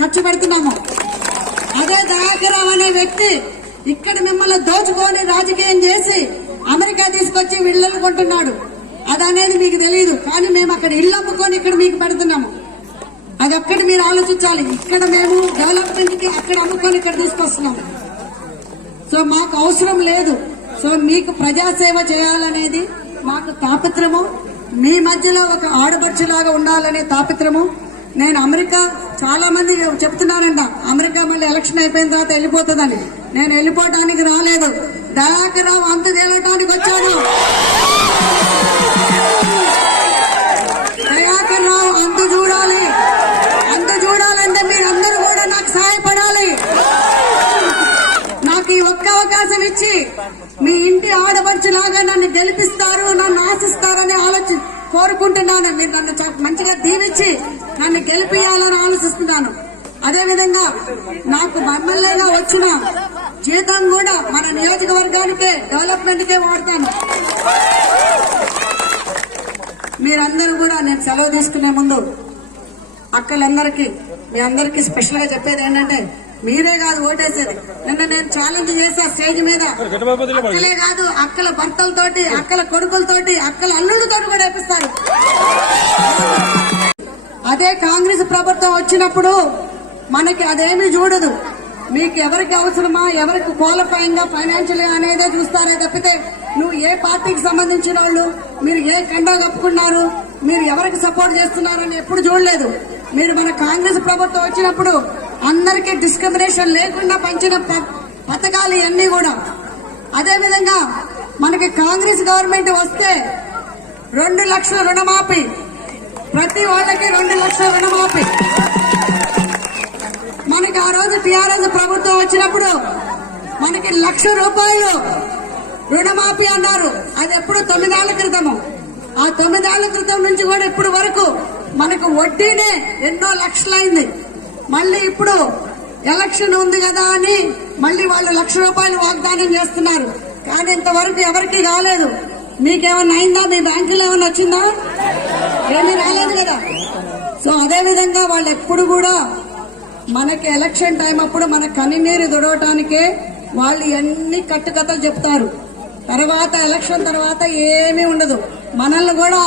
ఖర్చు పెడుతున్నాము. అదే దయాకర్ రావు అనే వ్యక్తి ఇక్కడ మిమ్మల్ని దోచుకొని రాజకీయం చేసి అమెరికా తీసుకొచ్చి ఇళ్లను కొంటున్నాడు. అదనేది మీకు తెలియదు, కానీ మేము అక్కడ ఇళ్లు అమ్ముకొని ఇక్కడ మీకు పెడుతున్నాము. అదొక్కటి మీరు ఆలోచించాలి. ఇక్కడ మేము డెవలప్మెంట్ కి అక్కడ అమ్ముకొని ఇక్కడ తీసుకొస్తున్నాము. సో మాకు అవసరం లేదు. సో మీకు ప్రజాసేవ చేయాలనేది మాకు తాపత్రము. మీ మధ్యలో ఒక ఆడపడుచులాగా ఉండాలనే తాపత్రము. నేను అమెరికా చాలా మంది చెప్తున్నారంట అమెరికా మళ్ళీ ఎలక్షన్ అయిపోయిన తర్వాత వెళ్ళిపోతుందని. నేను వెళ్ళిపోవడానికి రాలేదు, దయాకర్ రావు అంత తేలటానికి వచ్చాను. దయాకర్ రావు అంత చూడాలి. అంత చూడాలంటే మీరందరూ కూడా నాకు సహాయపడాలి. నాకు ఈ ఒక్క అవకాశం ఇచ్చి మీ ఇంటి ఆడపడుచులాగా నన్ను గెలిపిస్తారు, నన్ను ఆశిస్తారని కోరుకుంటున్నాను. మీరు నన్ను మంచిగా దీవించి నన్ను గెలిపియాలని ఆలోచిస్తున్నాను. అదేవిధంగా నాకు ఎమ్మెల్యేగా వచ్చిన జీతం కూడా మన నియోజకవర్గానికే డెవలప్మెంట్ కే వాడతాను. మీరందరూ కూడా నేను సెలవు తీసుకునే ముందు అక్కలందరికీ మీ అందరికీ స్పెషల్ గా చెప్పేది ఏంటంటే, మీరే కాదు ఓటేసేది. నిన్న నేను ఛాలెంజ్ చేసా స్టేజ్ మీద, అక్కలే కాదు అక్కల భర్తలతోటి, అక్కల కొడుకులతోటి, అక్కల అల్లుళ్ళతోటి కూడా వేపిస్తారు. అదే కాంగ్రెస్ ప్రభుత్వం వచ్చినప్పుడు మనకి అదేమీ చూడదు. మీకు ఎవరికి అవసరమా, ఎవరికి క్వాలిఫైయింగ్ గా ఫైనాన్షియల్ గా అనేదే చూస్తారే తప్పితే నువ్వు ఏ పార్టీకి సంబంధించిన వాళ్ళు, మీరు ఏ కండా కప్పుకున్నారు, మీరు ఎవరికి సపోర్ట్ చేస్తున్నారని ఎప్పుడు చూడలేదు. మీరు మన కాంగ్రెస్ ప్రభుత్వం వచ్చినప్పుడు అందరికీ డిస్క్రిమినేషన్ లేకుండా పంచిన పథకాలు ఇవన్నీ కూడా. అదేవిధంగా మనకి కాంగ్రెస్ గవర్నమెంట్ వస్తే 2 లక్షల రుణమాఫీ, ప్రతి వాళ్ళకి 2 లక్షల రుణమాఫీ. మనకి ఆ రోజు టీఆర్ఎస్ ప్రభుత్వం వచ్చినప్పుడు మనకి 1,00,000 రూపాయలు రుణమాఫీ అన్నారు. అది ఎప్పుడు 9 ఏళ్ల క్రితము. ఆ 9 ఏళ్ల క్రితం నుంచి కూడా ఇప్పుడు వరకు మనకు వడ్డీనే ఎన్నో లక్షలైంది. మళ్ళీ ఇప్పుడు ఎలక్షన్ ఉంది కదా అని మళ్ళీ వాళ్ళు 1,00,000 రూపాయలు వాగ్దానం చేస్తున్నారు. కానీ ఇంతవరకు ఎవరికి కాలేదు. మీకేమన్నా అయిందా? మీ బ్యాంకులో ఏమన్నా వచ్చిందా? ఏమీ రాలేదు కదా. సో అదే విధంగా వాళ్ళు ఎప్పుడు కూడా మనకి ఎలక్షన్ టైం అప్పుడు మన కన్నీరు దుడవటానికే వాళ్ళు ఎన్ని కట్టుకథలు చెప్తారు. తర్వాత ఎలక్షన్ తర్వాత ఏమీ ఉండదు. మనల్ని కూడా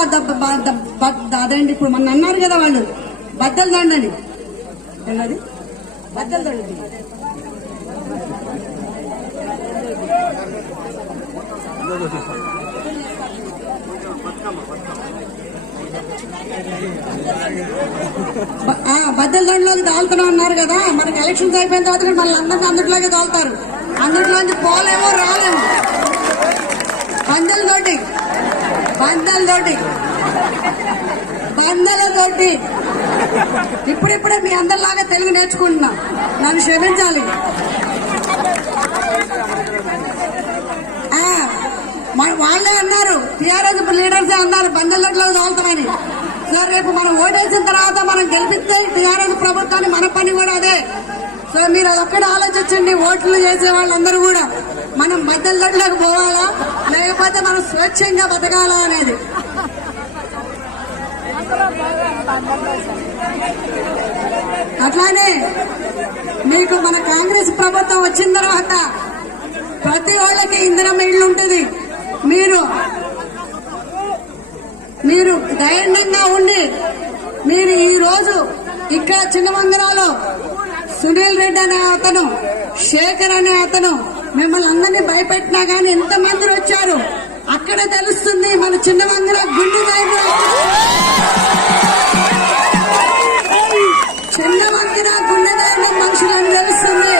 అదేంటి ఇప్పుడు మన అన్నారు కదా వాళ్ళు బద్దలు దండని, అన్నది బద్దలు దండి. బద్దల దండలోకి దాల్తున్నా అన్నారు కదా. మనకి ఎలక్షన్స్ అయిపోయిన తర్వాత మళ్ళీ అందరినీ అందులోకి దాల్తారు. అందులోంచి పోలేమో రాలేమో. బందలతోటి ఇప్పుడిప్పుడే మీ అందరిలాగా తెలుగు నేర్చుకుంటున్నా, నన్ను క్షమించాలి. వాళ్ళే అన్నారు, టీఆర్ఎస్ లీడర్సే అన్నారు బందలతో దాల్తామని. సో రేపు మనం ఓటేసిన తర్వాత మనం గెలిపిస్తే టీఆర్ఎస్ ప్రభుత్వాన్ని మన పని కూడా అదే. సో మీరు అదొక్కడే ఆలోచించండి. ఓట్లు చేసే వాళ్ళందరూ కూడా మనం బద్దలలోకి పోవాలా, లేకపోతే మనం స్వచ్ఛంగా బతకాలా అనేది. అట్లానే మీకు మన కాంగ్రెస్ ప్రభుత్వం వచ్చిన తర్వాత ప్రతి వాళ్ళకి ఇందిరమ్మ ఇళ్ళు ఉంటుంది. మీరు ధైర్యంగా ఉండి మీరు ఈ రోజు ఇక్కడ చిన్నమంగరాలో సునీల్ రెడ్డి అనే అతను, శేఖర్ అనే అతను మిమ్మల్ని అందరినీ భయపెట్టినా గానీ ఎంతమంది వచ్చారు అక్కడ తెలుస్తుంది మన చిన్నమంగర గుండె ధైర్యం. చిన్నమంగర గుండె ధైర్యం మనుషులని తెలుస్తుంది.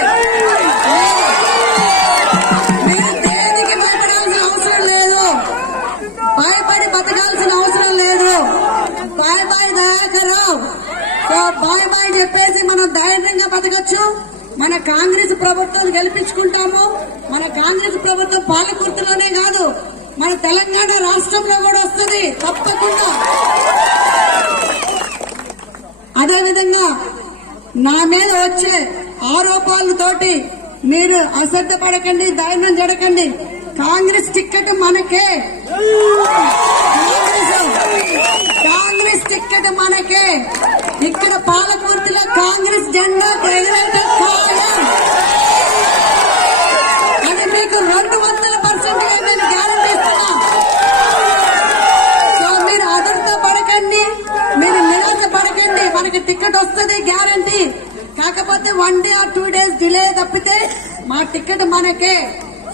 మీరు దేనికి భయపడాల్సిన అవసరం లేదు, భయపడి బతకాల్సిన అవసరం లేదు. Bye bye Dayakar Rao. Bye bye చెప్పేసి మనం ధైర్యంగా బతకచ్చు. మన కాంగ్రెస్ ప్రభుత్వం గెలిపించుకుంటాము. మన కాంగ్రెస్ ప్రభుత్వం పాలకుర్తిలోనే కాదు, మన తెలంగాణ రాష్ట్రంలో కూడా వస్తుంది తప్పకుండా. అదేవిధంగా నా మీద వచ్చే ఆరోపణలతోటి మీరు అశ్రద్ధపడకండి, ధైర్యం జడకండి. కాంగ్రెస్ టిక్కెట్ మనకే, కాంగ్రెస్ టిక్కెట్ మనకే. ఇక్కడ పాలకుర్తిలో కాంగ్రెస్ జెండా ఎగరేయడం ఖాయం. అది మీకు 200% నేను గ్యారంటీ ఇస్తున్నా. సో మీరు అదర్తో పడకండి, మీరు నిరాశ పడకండి. మనకి టికెట్ వస్తుంది గ్యారంటీ. కాకపోతే 1 day or 2 days డిలే తప్పితే మా టికెట్ మనకే.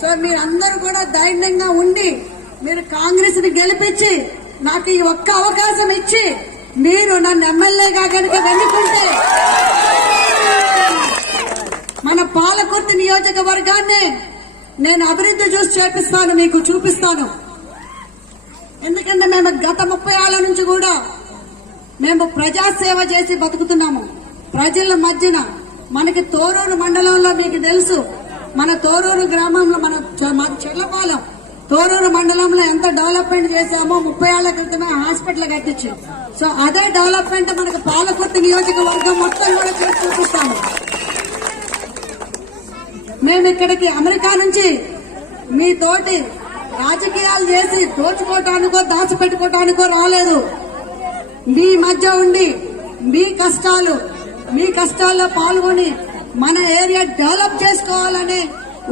సో మీరందరూ కూడా ధైర్యంగా ఉండి మీరు కాంగ్రెస్ ని గెలిపించి నాకు ఈ ఒక్క అవకాశం ఇచ్చి మీరు నన్ను ఎమ్మెల్యేగా కనుక వెన్నుకుంటే మన పాలకుర్తి నియోజకవర్గాన్ని నేను అభివృద్ధి చూసి చేపిస్తాను, మీకు చూపిస్తాను. ఎందుకంటే మేము గత 30 ఏళ్ల నుంచి కూడా మేము ప్రజాసేవ చేసి బతుకుతున్నాము ప్రజల మధ్యన. మనకి తోరూరు మండలంలో మీకు తెలుసు, మన తోరూరు గ్రామంలో మన చెర్లపాలెం తోరూరు మండలంలో ఎంత డెవలప్మెంట్ చేశామో 30 ఏళ్ల క్రితమే హాస్పిటల్ కట్టించి. సో అదే డెవలప్మెంట్ మనకు పాలకుర్తి నియోజకవర్గం మొత్తం కూడా చేసి చూపిస్తాము. మేము ఇక్కడికి అమెరికా నుంచి మీతోటి రాజకీయాలు చేసి దోచుకోవటానికో దాచిపెట్టుకోవటానికో రాలేదు. మీ మధ్య ఉండి మీ కష్టాల్లో పాల్గొని మన ఏరియా డెవలప్ చేసుకోవాలనే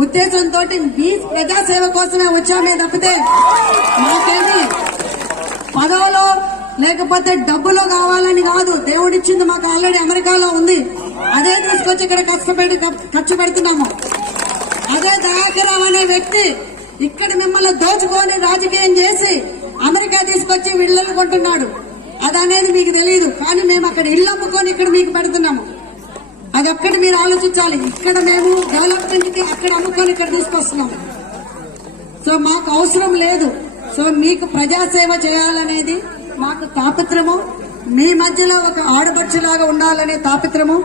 ఉద్దేశంతో మీ ప్రజాసేవ కోసమే వచ్చామే తప్పితే మాకేమి పదవులో లేకపోతే డబ్బులో కావాలని కాదు. దేవుడిచ్చింది మాకు ఆల్రెడీ అమెరికాలో ఉంది, అదే తీసుకొచ్చి ఇక్కడ ఖర్చు పెడుతున్నాము. అదే దయాకర్ రావు అనే వ్యక్తి ఇక్కడ మిమ్మల్ని దోచుకొని రాజకీయం చేసి అమెరికా తీసుకొచ్చి ఇళ్లను కొంటున్నాడు. అదనేది మీకు తెలియదు, కానీ మేము అక్కడ ఇల్లు అమ్ముకొని ఇక్కడ మీకు పెడుతున్నాము. అదొక్కటి మీరు ఆలోచించాలి. ఇక్కడ మేము డెవలప్మెంట్ కి అక్కడ అమ్ముకొని ఇక్కడ తీసుకొస్తున్నాము. సో మాకు అవసరం లేదు. సో మీకు ప్రజాసేవ చేయాలనేది మాకు తాపత్రము, మీ మధ్యలో ఒక ఆడపడుచులాగా ఉండాలనే తాపత్రము.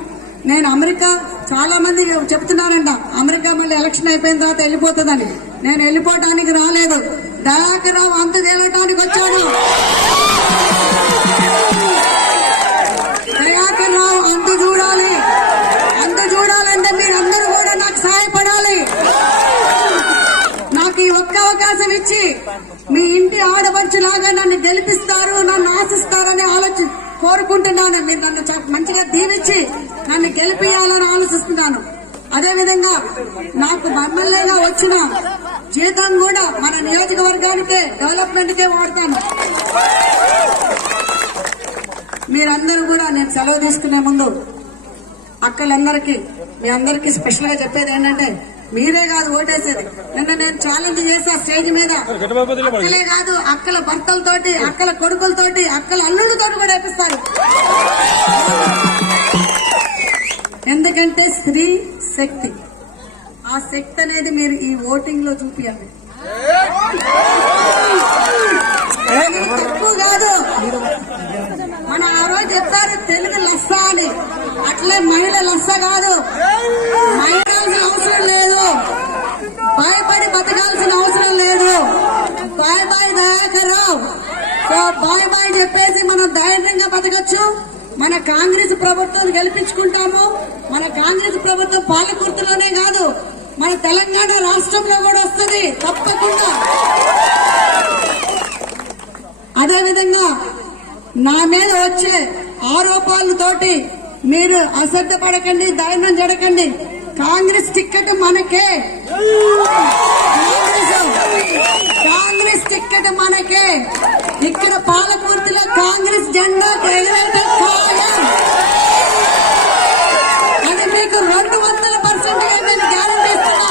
నేను అమెరికా చాలా మంది చెప్తున్నానంట అమెరికా మళ్ళీ ఎలక్షన్ అయిపోయిన తర్వాత వెళ్ళిపోతుందని. నేను వెళ్ళిపోవటానికి రాలేదు, దయాకర్ రావు అంత తేలటానికి వచ్చాను. దయాకర్ రావు అంత చూడాలంటే మీరందరూ కూడా నాకు సహాయపడాలి. నాకు ఈ ఒక్క అవకాశం ఇచ్చి మీ ఇంటి ఆడపడుచులాగా నన్ను గెలిపిస్తారు, నన్ను ఆశిస్తారని కోరుకుంటున్నాను. మీరు నన్ను మంచిగా దీవించి నన్ను గెలిపియాలని ఆలోచిస్తున్నాను. అదేవిధంగా నాకు ఎమ్మెల్యేగా వచ్చిన జీతం కూడా మన నియోజకవర్గానికే డెవలప్మెంట్ కే వాడతాను. మీరందరూ కూడా నేను సెలవు తీసుకునే ముందు అక్కలందరికీ మీ అందరికీ స్పెషల్ గా చెప్పేది ఏంటంటే మీరే కాదు ఓటేసేది. నిన్న నేను ఛాలెంజ్ చేసా స్టేజ్ మీద, అక్కలే కాదు అక్కల భర్తలతోటి, అక్కల కొడుకులతోటి, అక్కల అల్లుళ్ళతోటి కూడా వేపిస్తారు. ఎందుకంటే స్త్రీ శక్తి, ఆ శక్తి అనేది మీరు ఈ ఓటింగ్ లో చూపియాలి. తక్కువ కాదు. మన ఆ రోజు చెప్తారు తెలుగు లస్స అని, అట్లే మహిళ లస్స కాదు. మహిళాల్సిన అవసరం లేదు, భయపడి బతకాల్సిన అవసరం లేదు. Bye bye Dayakar Rao. So bye చెప్పేసి మనం ధైర్యంగా బతకచ్చు. మన కాంగ్రెస్ ప్రభుత్వం గెలిపించుకుంటాము. మన కాంగ్రెస్ ప్రభుత్వం పాలకుర్తిలోనే కాదు, మన తెలంగాణ రాష్ట్రంలో కూడా వస్తుంది తప్పకుండా. అదేవిధంగా నా మీద వచ్చే ఆరోపణలతోటి మీరు అశ్రద్ధపడకండి, ధైర్యం జరగండి. కాంగ్రెస్ టికెట్ మనకే, కాంగ్రెస్ టికెట్ మనకే. ఇక్కడ పాలకుర్తిలో కాంగ్రెస్ జెండా ఎగరేయడం ఖాయం. అది మీకు 200% నేను గ్యారంటీ ఇస్తున్నా.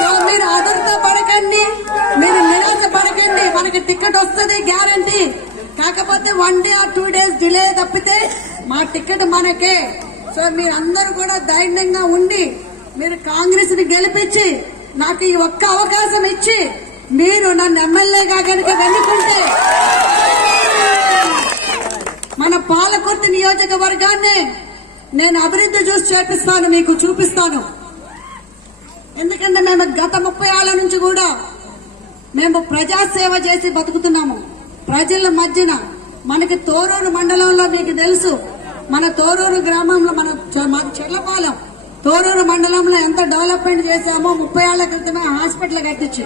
సో మీరు అదర్తో పడకండి, మీరు నిరాశ పడకండి. మనకి టికెట్ వస్తుంది గ్యారంటీ. కాకపోతే 1 day or 2 days డిలే తప్పితే మా టికెట్ మనకే. సో మీరందరూ కూడా ధైర్యంగా ఉండి మీరు కాంగ్రెస్ ని గెలిపించి నాకు ఈ ఒక్క అవకాశం ఇచ్చి మీరు నన్ను ఎమ్మెల్యేగా కనుక వెన్నుకుంటే మన పాలకుర్తి నియోజకవర్గాన్ని నేను అభివృద్ధి చూసి చేపిస్తాను, మీకు చూపిస్తాను. ఎందుకంటే మేము గత 30 ఏళ్ల నుంచి కూడా మేము ప్రజాసేవ చేసి బతుకుతున్నాము ప్రజల మధ్యన. మనకి తోరూరు మండలంలో మీకు తెలుసు, మన తోరూరు గ్రామంలో మన చెర్లపాలెం తోరూరు మండలంలో ఎంత డెవలప్మెంట్ చేశామో 30 ఏళ్ల క్రితమే హాస్పిటల్ కట్టించి.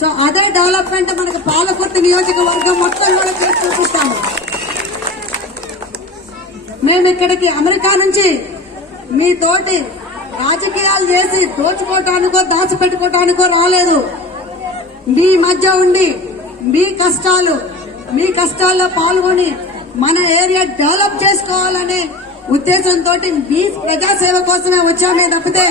సో అదే డెవలప్మెంట్ మనకు పాలకుర్తి నియోజకవర్గం మొత్తం కూడా చేసి చూపిస్తాము. మేము ఇక్కడికి అమెరికా నుంచి మీ తోటి రాజకీయాలు చేసి దోచుకోవటానికో దాచిపెట్టుకోవటానికో రాలేదు. మీ మధ్య ఉండి మీ కష్టాల్లో పాల్గొని మన ఏరియా డెవలప్ చేసుకోవాలనే ఉద్దేశంతో మీ ప్రజాసేవ కోసమే వచ్చామే తప్పితే